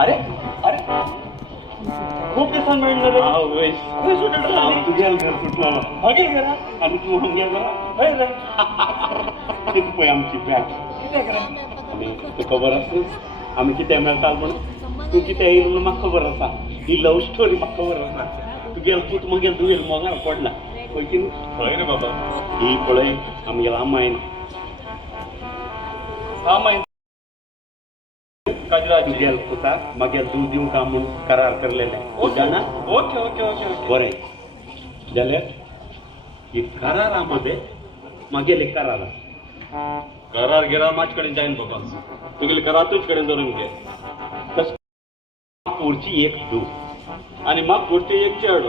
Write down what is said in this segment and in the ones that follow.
अरे अरे खूप दिवसांनी मिळणार तुझ्या घर सुटला मागे घरा आणि तू म्हणून घ्या जरा ते तू पै आमची बॅग आणि तू खबर असतेस आम्ही किती मिळतात म्हणून तू किती येईल म्हणून मग खबर असा ही लव्ह स्टोरी मग खबर असा तू गेल तू मग गेल तू गेल मग पडला होय की नाही रे बाबा ही पळय आम्ही गेला आम्हाईन तू गेल होता मग दूध देऊ का म्हणून करार करलेला आहे ना ओके ओके ओके ओके बरं झालं की करारामध्ये मग गेले करारा करार गिरार माझ्याकडे जाईन बाबा तू गेले करा तुझ्याकडे धरून घे पुढची एक दू आणि मग पुढचे एक चेड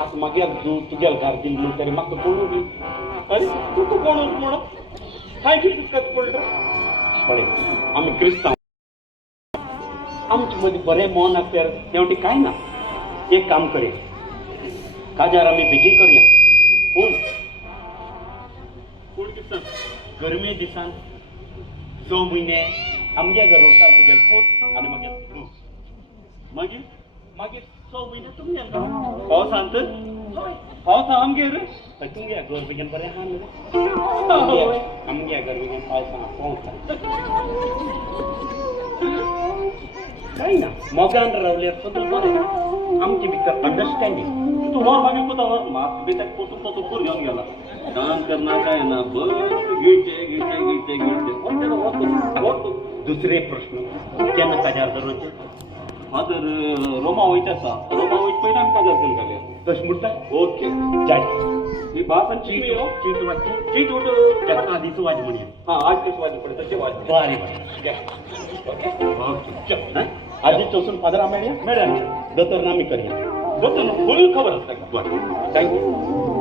असं मग दू तुझ्या घालतील म्हणून तरी मग कोण होती अरे तू तू कोण होत म्हणून काय घेतलीस का पडलं पडे आम्ही ख्रिस्ताव आमच्या मध्ये बरे मन असल्यावर तेवढी काय ना एक काम करे का जरा आम्ही बेगी करूया कोण कोण दिसान गरमी दिसान 6 महिने आमच्या घरावर चालतो गेल पोत आणि मग मागीर मागीर 6 महिने तुम्ही पावस आणत पावस आमगे रे तुमगे घर बेगीन बरें आहा रे आमगे घर बेगीन पावसां पावस काही ना मोगान रावल्यार सगळं बरें आमची भितर अंडरस्टँडिंग तू वर मागे कोता मात बेताक पोतून पोतून पूर घेऊन गेला काम करणार काय ना बस गिळचे गिळचे गिळचे गिळचे दुसरे प्रश्न केन्ना काजार दररोजचे फादर रोमा वयता आसा रोमा वयत पयलीं आमी काजार करून घालया तशें म्हणटा ओके जाय ही बाप आनी चीट चीट वाजची चीट उठ त्याचा आधीच वाज म्हणया हां आज कसं वाज पडे तशें वाज बरें बरें ओके आधी चोसून फादर मेळ्या मेळ्या दोतोर नामी करया दोतोर फुल खबर आसता बरें थँक्यू